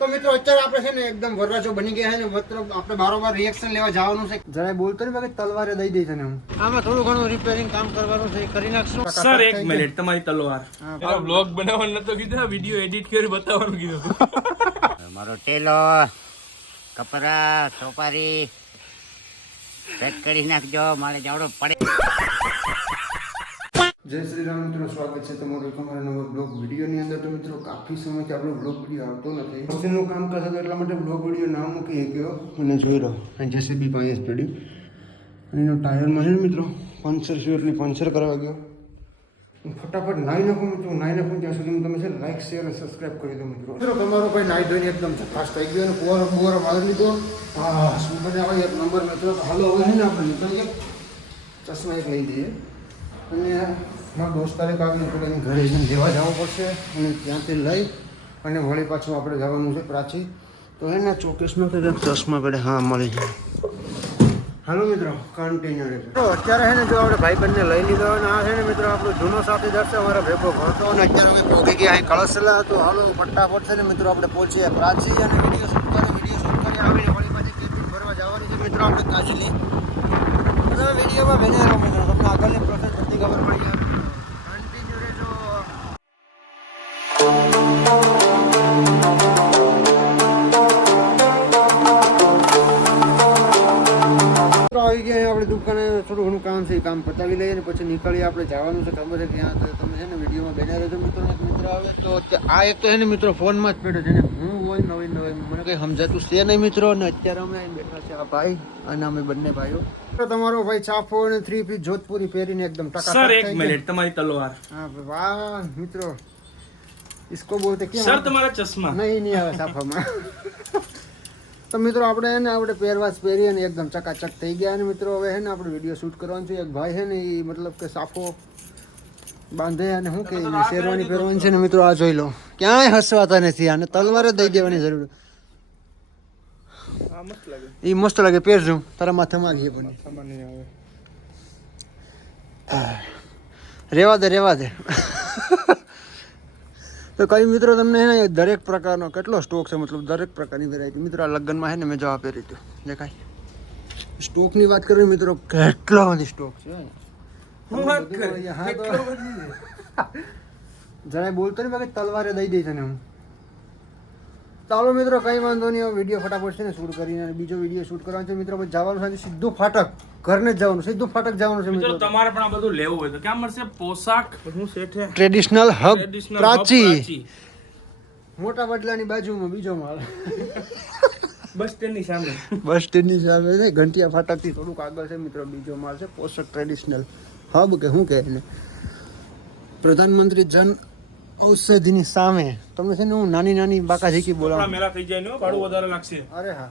તો મિત્રો અત્યારે આપણે છે ને એકદમ વરરાજો બની ગયા છે ને મતલબ આપણે બારોબાર રિએક્શન લેવા જવાનું છે. જરાય બોલતો નહીં બાકી તલવારે દઈ દે છે ને હું આમાં થોડું ઘણું રિપેરિંગ કામ કરવાનું છે કરી નાખશું. સર એક મિનિટ તમારી તલવાર એનો બ્લોગ બનાવવાનો નતો કીધું વિડિયો એડિટ કરી બતાવવાનું કીધું. મારો ટેલો કપરા સોપારી સેટ કરી નાખજો મારે જવડો પડે. જય શ્રી રામ મિત્રો, સ્વાગત છે તમારું તમારા નવા બ્લોગ વિડીયોની અંદર. તો મિત્રો કાફી સમયથી આપણો બ્લોગ વિડીયો આવતો નથી. મશીનનું કામ કરશે તો એટલા માટે બ્લોગ વિડીયો ના મૂકી ગયો અને જોઈ રહ્યો અહીં જેસીબી પાસે સ્પીડી અને એનો ટાયરમાં છે ને મિત્રો પંચર છે એટલે પંચર કરવા ગયો. હું ફટાફટ નાહી નાખું મિત્રો, નાહી નાખું ત્યાં સુધી તમે છે લાઈક શેર અને સબસ્ક્રાઈબ કરી દો મિત્રો. તમારો ભાઈ નાહી ધોઈને એકદમ ચકાસ થઈ ગયો અને કુવારો મારી લીધો. હા શું બનાવે એક નંબર મિત્રો. હાલો હવે છે ને આપણે નીકળીએ, ચશ્મા એક લઈ દઈએ અને મારા દોસ્તારે કાગળ આપણે ઘરે જઈને લેવા જવું પડશે અને ત્યાંથી લઈ અને વળી પાછું આપણે જવાનું છે પ્રાચી. તો એના ચોકેસમાં કંઈક ચશ્મા પડે, હા મળી જાય. હાલો મિત્રો કન્ટિન્યુ રહેશે. તો અત્યારે છે ને જો આપણે ભાઈબંધને લઈ લીધો અને આ છે ને મિત્રો આપણો જૂનો સાથી દર્શે અમારા ભેગો ભરતો અને અત્યારે અમે પહોંચી ગયા અહીં કળશલા. તો હાલો ફટાફટ છે ને મિત્રો આપણે પહોંચીએ પ્રાચી અને વિડીયો શૂટ કરી આવીને વળી પાછી કેમ્પિંગ ભરવા જવાની છે મિત્રો આપણે કાચલી. તમે વિડીયોમાં બને રહો મિત્રો, તમને આગળની પ્રોસેસ બધી ખબર પડી જાય. કન્ટિન્યુ રહેજો. આવી ગયા આપણે દુકાને, થોડું ઘણું કામ છે એ કામ પતાવી લઈએ અને પછી નીકળીએ. આપણે જવાનું છે ખબર છે કે ત્યાં તો તમે છે ને વિડીયોમાં બેના રહેજો મિત્રો. એક મિત્ર આવે તો આ એક તો છે ને મિત્રો ફોનમાં જ પડ્યો છે ને હું હોય નવી મને કંઈ સમજાતું છે નહીં મિત્રો. અને અત્યારે અમે અહીં બેઠા છે આ ભાઈ અને અમે બંને ભાઈઓ. તમારો ભાઈ ચાફો અને 3 પીસ જોધપુરી પહેરીને એકદમ ટકા. સર એક મિનિટ તમારી તલવાર. હા વાહ મિત્રો, इसको बोलते क्या સર તમારા ચશ્મા નહીં આવે સાફામાં. તો મિત્રો આપણે પહેરવાસ પહેરી અને એકદમ ચકાચક થઈ ગયા અને મિત્રો હવે છે ને આપણે વિડીયો શૂટ કરવાનું છે. એક ભાઈ છે ને એ મતલબ કે સાફો બાંધે અને શું કે શેરવાની પહેરવાની છે ને મિત્રો. આ જોઈ લો, ક્યાંય હસવાતા નથી, આને તલવાર જ દઈ દેવાની જરૂર. આ મસ્ત લાગે, એ મસ્ત લાગે, પહેરજો તારા માથામાં ઘી બને. ખબર નહીં આવે. રેવા દે તો કઈ મિત્રો તમને હે ને દરેક પ્રકારનો કેટલો સ્ટોક છે, મતલબ દરેક પ્રકારની વેરાયટી મિત્રો. આ લગ્નમાં છે ને મેં જવા પહેરી હતું દેખાય. સ્ટોકની વાત કરીએ મિત્રો, કેટલો બધી સ્ટોક છે. હું વાત કરું જરાય બોલતો નહીં બાકી તલવારે દઈ દે છે ને હું. ચાલો મિત્રો કંઈ વાંધો નહીં, વિડીયો ફટાફટ છે ને શૂટ કરીને બીજો વિડીયો શૂટ કરવાનો છે મિત્રો. પછી જવાનું છે સીધું ફાટક, ઘરને જ જવાનું, સીધું ફાટક જવાનું છે મિત્રો. તમારે પણ આ બધું લેવું હોય તો ક્યાં મળશે? પોશાક હું શેઠે ટ્રેડિશનલ હબ Traditional પ્રાચી, હબ મોટા બદલાની બાજુમાં બીજો માળ, બસ સ્ટેન્ડની સામે. બસ સ્ટેન્ડની સામે છે ઘંટિયા ફાટકથી થોડુંક આગળ છે મિત્રો બીજો માળ છે. પોષક ટ્રેડિશનલ હબ કે શું કહે એને, પ્રધાનમંત્રી જન ઔષધિની સામે. તમને છે ને હું નાની બાકાજીકી બોલાવું. મેલા થઈ જાય ને ભાડું વધારે લાગશે. અરે હા,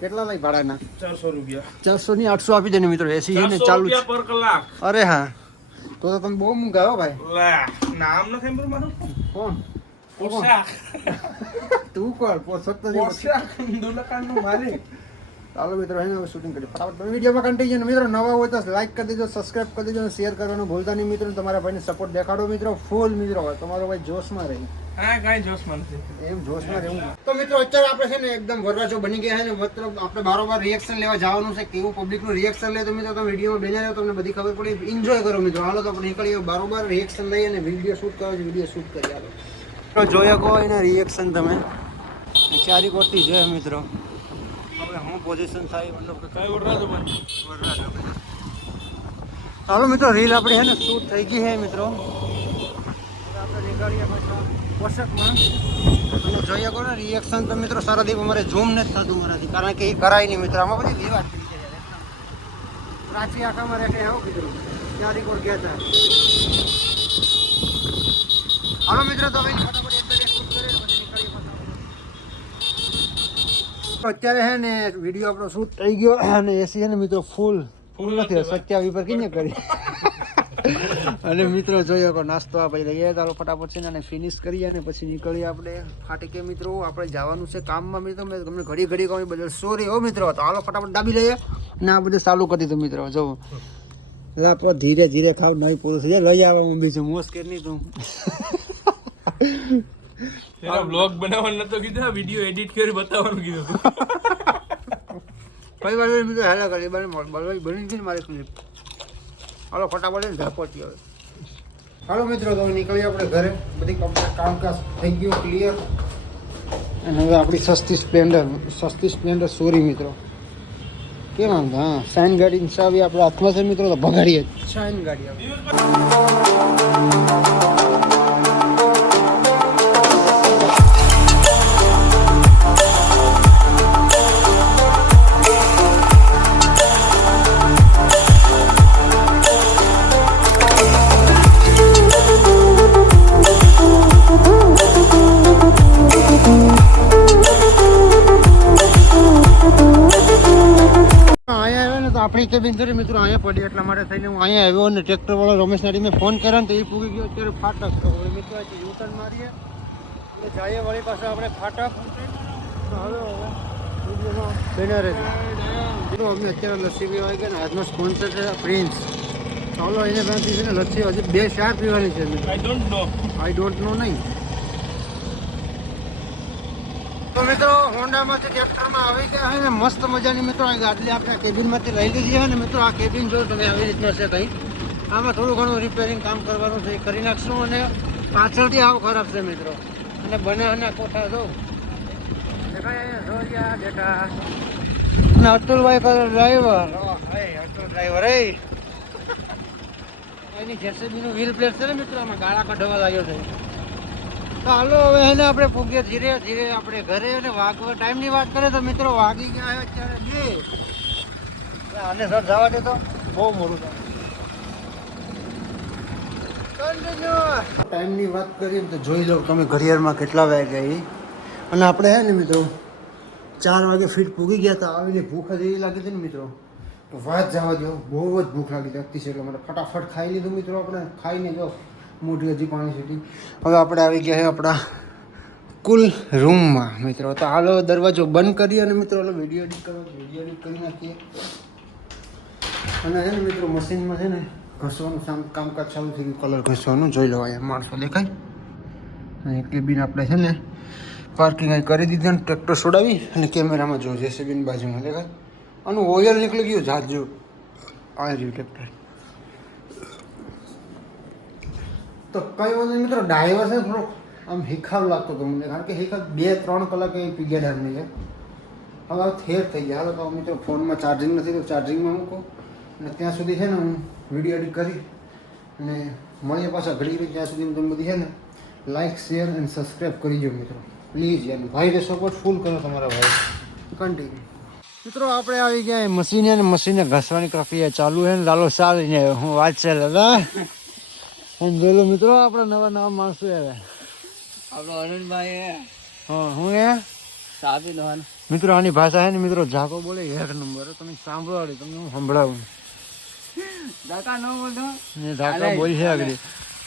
કેટલા લઈ ભાડાના? 400 રૂપિયા. 400 ની 800 આપી દે ને મિત્રો. એસી છે ને 400 ચાલુ જ. રૂપિયા પર કલાક. અરે હા, તો તમે બહુ મૂંઘા હો ભાઈ. નામ ન થાય મારું. કોણ? પોશાક તું કોણ? પોષક તો પોશાક દુકાનનું માલિક. ચાલો મિત્રો એને હવે શૂટિંગ કરી ફટાફટ. તમે વિડીયોમાં કન્ટિન્યુ મિત્રો. નવા હોય તો લાઈક કરી દેજો, સબસ્ક્રાઇબ કરી દેજો અને શેર કરવાનું ભૂલતા નહીં મિત્રો. તમારા ભાઈને સપોર્ટ દેખાડો મિત્રો, ફૂલ મિત્રો. તમારો ભાઈ જોશમાં રહી. હા કાંઈ જોશમાં નથી. એમ જોશમાં રહેવું. તો મિત્રો અત્યારે આપણે છે ને એકદમ વરરાજો બની ગયા છે ને મતલબ આપણે બારોબાર રિએક્શન લેવા જવાનું છે. કેવું પબ્લિકનું રિએક્શન લે તો મિત્રો તમે વિડીયોમાં બેના રહ્યો, તમને બધી ખબર પડી. એન્જોય કરો મિત્રો. હાલો તો આપણે નીકળીએ બારોબાર રિએક્શન લઈએ અને વિડીયો શૂટ કરો છો, વિડીયો શૂટ કરીએ. હાલો જોયા કહો એના રિએક્શન તમે ચારી કોટી જોયા મિત્રો. હવે હું પોઝિશન થાય મતલબ કઈ વરરાજો બન. ચાલો મિત્રો રીલ આપણી છે ને શૂટ થઈ ગઈ છે મિત્રો. હવે આપણે નીકળીએ પાછા પોષકમાં. તમે જોઈએ કહો ને રિએક્શન તો મિત્રો સારા દિવસ અમારે ઝૂમ નથી થતું મારાથી, કારણ કે એ કરાય નહીં મિત્રો. આમાં બધી વિવાદ થઈ જાય. પ્રાચી આખામાં રેખે આવું કીધું ત્યાં રેકોર્ડ ગયા હતા. હાલો મિત્રો તો હવે ફટાફટ એક શૂટ કરીએ પછી નીકળીએ પાછા. અત્યારે છે ને વિડીયો આપણો શૂટ થઈ ગયો અને એસી છે ને મિત્રો ફૂલ નથી, 27 પર કીને કરી. અને મિત્રો જોઈએ કો નાસ્તો આ પછી લઈએ. ચાલો ફટાફટ છે ને અને ફિનિશ કરીએ અને પછી નીકળીએ આપણે ફાટકે મિત્રો. આપણે જવાનું છે કામમાં મિત્રો. મેં તમને ઘડી કહું બદલ સોરી હો મિત્રો. તો હાલો ફટાફટ દાબી લઈએ ને આ બધું ચાલુ કરી દીધું મિત્રો. જો લાપો ધીરે ખાવ નહીં પૂરું થઈ જાય. લઈ આવા હું બીજું મોસ્કેર નહીં તું. એનો બ્લોગ બનાવવાનું નતો કીધું, આ વિડિયો એડિટ કરી બતાવવાનું કીધું હતું. કઈ વાર મિત્રો હેલા કરી બની ગઈ મારી ક્લિપ. હાલો ફટાફટ લઈને ઝાપોતી હવે. હાલો મિત્રો તો નીકળીએ આપણે ઘરે. બધી કામકાજ થઈ ગયું ક્લિયર. અને હવે આપણી સસ્તી સ્પ્લેન્ડર સોરી મિત્રો કેમ આમ હા શાઇન ગાડી ચાવી આપણા હાથમાં છે મિત્રો તો ભગાડીએ શાઇન ગાડી આવે. આપણી કેબિન છે મિત્રો અહીંયા પડી એટલા માટે થઈને હું અહીંયા આવ્યો અને ટ્રેક્ટર વાળો રમેશ નાડી મેં ફોન કર્યો ને તો એ પૂગી ગયો અત્યારે ફાટક. તો મિત્રો આજે યુટર્ન મારીએ એટલે જઈએ વળી પાસે આપણે ફાટક. તો હવે બેનર મિત્રો અમે અત્યારે લસ્સી પીવા ગયા ને આજનો સ્પોન્સર છે પ્રિન્સ. ચાલો એને ત્યાંથી છે ને લસ્સી હજી 2 4 પીવાની છે. આઈ ડોન્ટ નો નહીં. તો મિત્રો હોન્ડામાંથી ટ્રેક્ટરમાં આવી ગયા છે ને મસ્ત મજાની મિત્રો આ ગાડી આપણે કેબિનમાંથી લઈ લીધી છે ને મિત્રો આ કેબિન જો તમે આવી રીતના છે કંઈ આમાં થોડું ઘણું રિપેરિંગ કામ કરવાનું છે એ કરી નાખશું. અને પાછળથી આવ ખરાબ છે મિત્રો અને બનાવના કોઠા જો બેટા અને અતુલભાઈ કરે ડ્રાઈવર. અતુલ ડ્રાઈવર એની જેસીબીનું વ્હીલ પ્લેટ છે ને મિત્રો આમાં ગાળા કઢવા લાગ્યો છે. તો હાલો હવે એને આપણે પૂગીએ ધીરે ધીરે આપણે ઘરે. અને વાગવા ટાઈમની વાત કરીએ તો મિત્રો વાગી ગયા છે અત્યારે 2. આને સર જવા દે તો બહુ મોડું થાય. ટાઈમની વાત કરીએ તો જોઈ લો તમે ઘડિયાળમાં કેટલા વાગ્યા એ. અને આપણે હે ને મિત્રો 4 વાગે ફીટ પૂગી ગયા હતા. આવીને ભૂખ જ એવી લાગી હતી ને મિત્રો તો વાત જવા દો બહુ જ ભૂખ લાગી હતી અતિશય. એટલે મને ફટાફટ ખાઈ લીધું મિત્રો. આપણે ખાઈને જો મોટી હજી પાણી સીટી. હવે આપણે આવી ગયા છે આપણા કુલ રૂમમાં મિત્રો. તો હાલો દરવાજો બંધ કરીએ અને મિત્રો હાલો વિડીયો એડિટ કરી નાખીએ. અને છે ને મિત્રો મશીનમાં છે ને ઘસવાનું કામકાજ ચાલુ થઈ ગયું. કલર ઘસવાનું જોઈ લો અહીંયા માણસો દેખાય. અને કેબિન આપણે છે ને પાર્કિંગ અહીં કરી દીધી અને ટ્રેક્ટર છોડાવી અને કેમેરામાં જો જેસીબીની બાજુમાં દેખાય. આનું ઓઇલ નીકળી ગયું જાજુ આ રહ્યું ટ્રેક્ટર. તો કઈ વાંધો નહીં મિત્રો ડ્રાઈવર છે થોડો આમ હિખાવ લાગતો હતો મને. કારણ કે હિખાવ 2-3 કલાક અહીં પીગ્યા ડાળની છે. હવે થેર થઈ ગયા. હાલો તો મિત્રો ફોનમાં ચાર્જિંગ નથી તો ચાર્જિંગમાં મૂકો. અને ત્યાં સુધી છે ને હું વિડીયો એડિટ કરી અને મળીએ પાછા ઘડી ત્યાં સુધી તમે બધી છે ને લાઇક શેર અને સબસ્ક્રાઈબ કરી દો મિત્રો પ્લીઝ. યાર ભાઈને સપોર્ટ ફૂલ કરો તમારા ભાઈ કન્ટિન્યુ. મિત્રો આપણે આવી ગયા મશીને અને મશીને ઘસવાની પ્રક્રિયા ચાલુ છે ને લાલો ચાલીને હું વાત છે દાદા. અને જોઈ મિત્રો આપણે નવા માણસો આવ્યા. આપણો અરુણભાઈ હા હું એ સાબી લોહાન મિત્રો આની ભાષા છે ને મિત્રો ઝાકો બોલે 1 નંબર. તમે સાંભળો તમને હું સંભળાવું. ઝાકા ન બોલતો ને ઝાકા બોલ છે આગળ.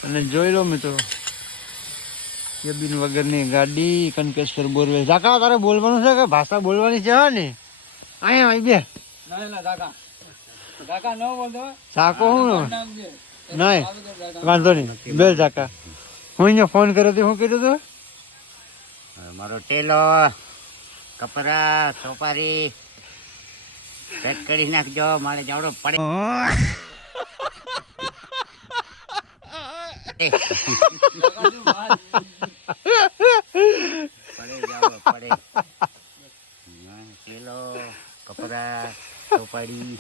અને જોઈ લો મિત્રો કેબિન વગરની ગાડી કનકેશ્વર બોરવેલ. ઝાકા તારે બોલવાનું છે કે ભાષા બોલવાની છે હા ને અહીંયા આવી બે ઝાકા ન બોલતો ઝાકો હું નહીં વાંધો નહીં બે ઝાકા. હું અહીંયા ફોન કર્યો હતો શું કીધું હતું મારો ટેલો કપરા સોપારી પેક કરી નાખજો મારે જાવડો પડે. પડે ટેલો કપરા સોપારી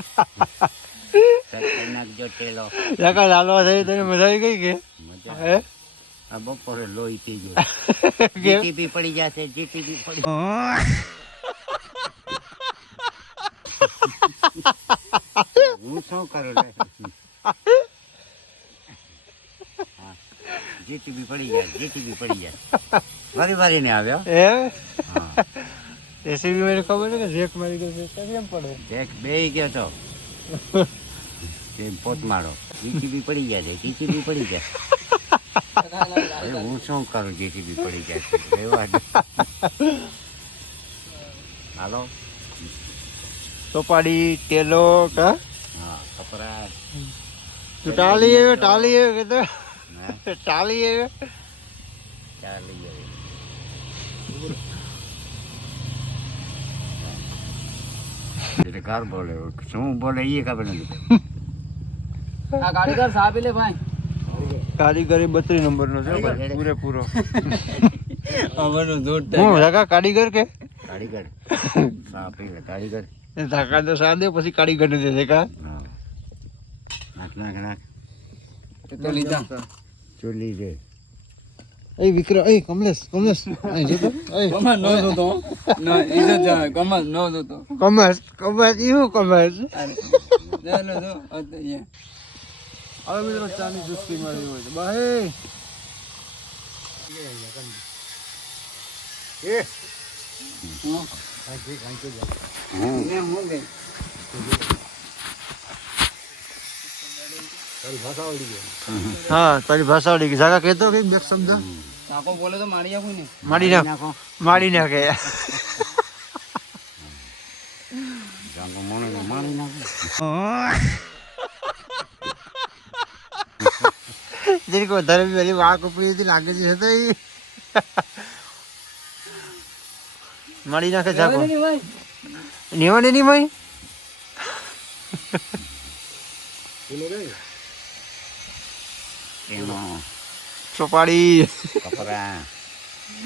પેક કરી નાખજો ટેલો. ઝાકા લાલવા થઈ તને મજા આવી ગઈ કે મજા હે આ બપોરે લોહી પી ગયો. જીટીપી પડી જશે જીટીપી પડી. હું શું કરું જીટીપી પડી જાય વારી વારી ને આવ્યો. એ એસીબી મને ખબર છે કે જેક મારી ગયો છે કેમ પડે જેક બે ગયો તો પોત મારો જીટીપી પડી ગયા છે જીટીપી પડી જાય. હું શું કરું જીટીપી પડી જાય હાલો સોપાડી ટેલો કા હા કપરા તું ટાલી આવ્યો કે તો ટાલી આવ્યો ચાલી એટલે કાર બોલે શું બોલે એ ખબર નથી. આ કારીગર સાહેબ લે ભાઈ કારીગરી 32 નંબરનો છે ભાઈ, પૂરેપૂરો. અમારું દૂધ હું કાકા કારીગર કે કારીગર સાપ એટલે કારીગર. કાકા તો સાદે પછી કારીગર ને દે કા. હા નાખ નાખ નાખ તો લીધા ચોલી છે. એ વિક્રમ, એ કમલેશ અહીં જો તો. એ કમર નો દોતો ના ઈજો જા કમર નો દોતો કમલેશ ઈહું કમલેશ. અરે જાનો દો અત યે હવે મિત્રો ચાની ચુસ્કી મારી હોય છે બાહે. ને હો ગઈ હા તારી ભાષા આવડી ગઈ. જાકા કહેતો કે બે શબ્દ કાકો બોલે તો મારી આપું ને મારી નાખે. જાંગો મોણે મારી નાખો. જેની કોઈ વધારે પેલી વાળ કપડી હતી લાગે છે તો ઈ મારી નાખે જાકો. નિવાને ની ભાઈ એમાં ચોપાડી કપરા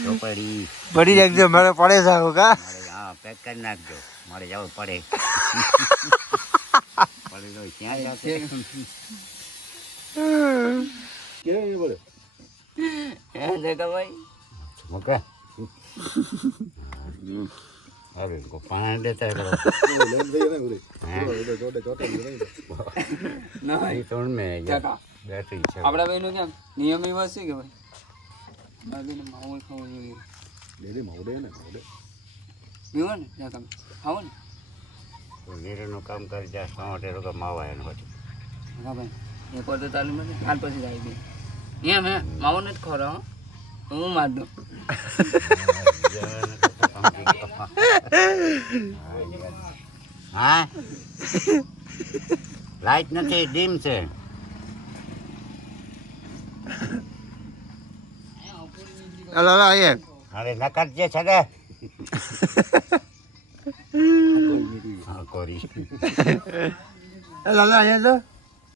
ચોપડી ભરી રાખજો, મારે પડે જાવ કા. મારે હા પેક કરી નાખજો, મારે જવું પડે. પડે તો ક્યાં જશે? હે દેખા ભાઈ મૂકે અરે કો પાણી દેતા કરો. ના એ તો મેં કાકા બેટરી છે. આપડા ભાઈ નું કેમ નિયમ એવો છે કે ભાઈ બાબીને માહોલ ખાવો જોઈએ પીવો ને કાકા ખાવો ને નીરેનું કામ કરી જાય 100 રૂપિયા માવા એનો પછી હા ભાઈ એક વાર તો ચાલુ નથી કાલ પછી જાય ગઈ એમ હે માવો નથી ખરો તો હું માર દઉં હા લાઈટ નથી ડીમ છે. અલા અલા એ અરે નકર જે છે ને હા કોરી અલા અલા એ તો